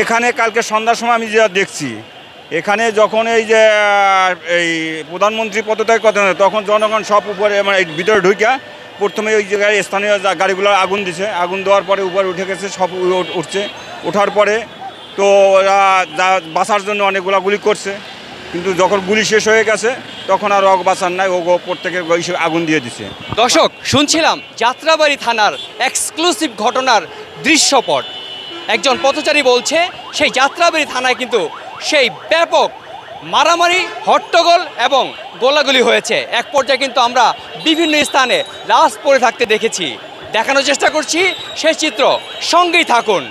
এখানে কালকে সন্ধ্যার সময় আমি যা দেখছি, এখানে যখন এই যে এই প্রধানমন্ত্রী পদত্যাগ কথা তখন জনগণ সব উপরে মানে ভিতরে ঢুকে প্রথমে ওই জায়গায় স্থানীয় গাড়িগুলো আগুন দিছে, আগুন দেওয়ার পরে উপরে উঠে গেছে, সব উঠছে, ওঠার পরে তো ওরা বাঁচার জন্য অনেকগুলা গুলি করছে, কিন্তু যখন গুলি শেষ হয়ে গেছে তখন আর বাঁচার নাই, ও প্রত্যেকের আগুন দিয়ে দিছে। দর্শক, শুনছিলাম যাত্রাবাড়ি থানার এক্সক্লুসিভ ঘটনার দৃশ্যপট। একজন পথচারী বলছে সেই যাত্রাবাড়ি থানায় কিন্তু সেই ব্যাপক মারামারি, হট্টগোল এবং গোলাগুলি হয়েছে। এক পর্যায়ে কিন্তু আমরা বিভিন্ন স্থানে লাশ পড়ে থাকতে দেখেছি। দেখানোর চেষ্টা করছি সেই চিত্র, সঙ্গেই থাকুন।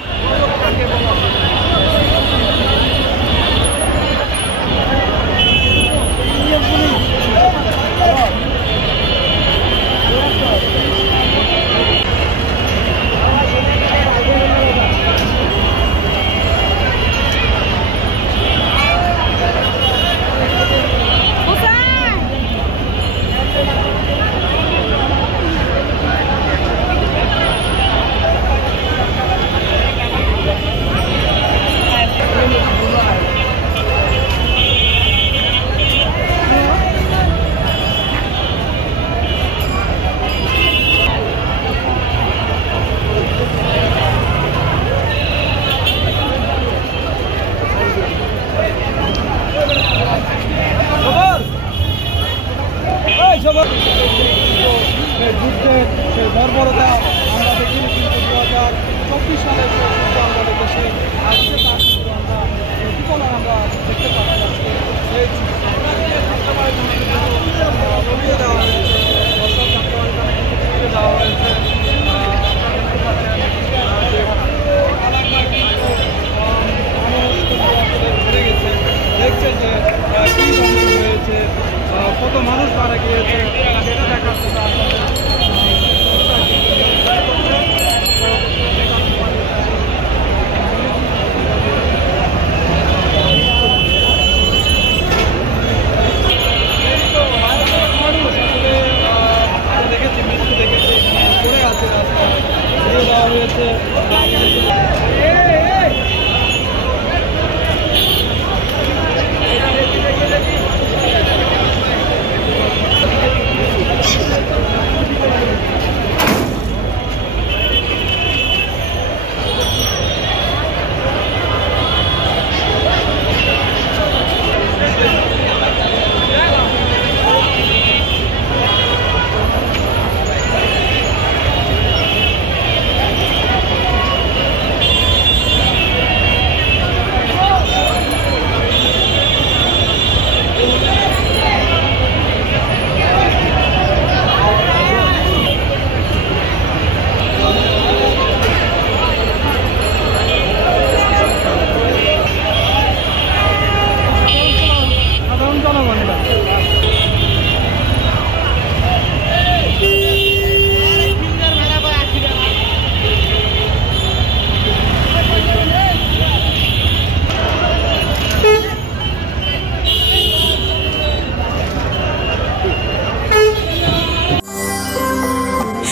যুদ্ধের সেই বর্বরতা আমরা দেখিনি, কিন্তু 2024 সালের আমরা দেখেছি। আজকে তার কিন্তু আমরা প্রতিফলন আমরা দেখতে পাচ্ছি। এই বলিয়ে দেওয়া হয়েছে, দর্শক যাত্রাবাড়ি দেওয়া হয়েছে। ঘুরে গেছে, দেখছেন যে কী ধ্বংস হয়েছে, কত মানুষ মারা গিয়েছে সেটা দেখার জন্য দেখেছি, মৃত্যু দেখেছি, পড়ে আছে রাস্তা দেওয়া হয়েছে।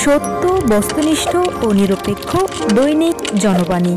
সত্য, বস্তুনিষ্ঠ ও নিরপেক্ষ দৈনিক জনবাণী।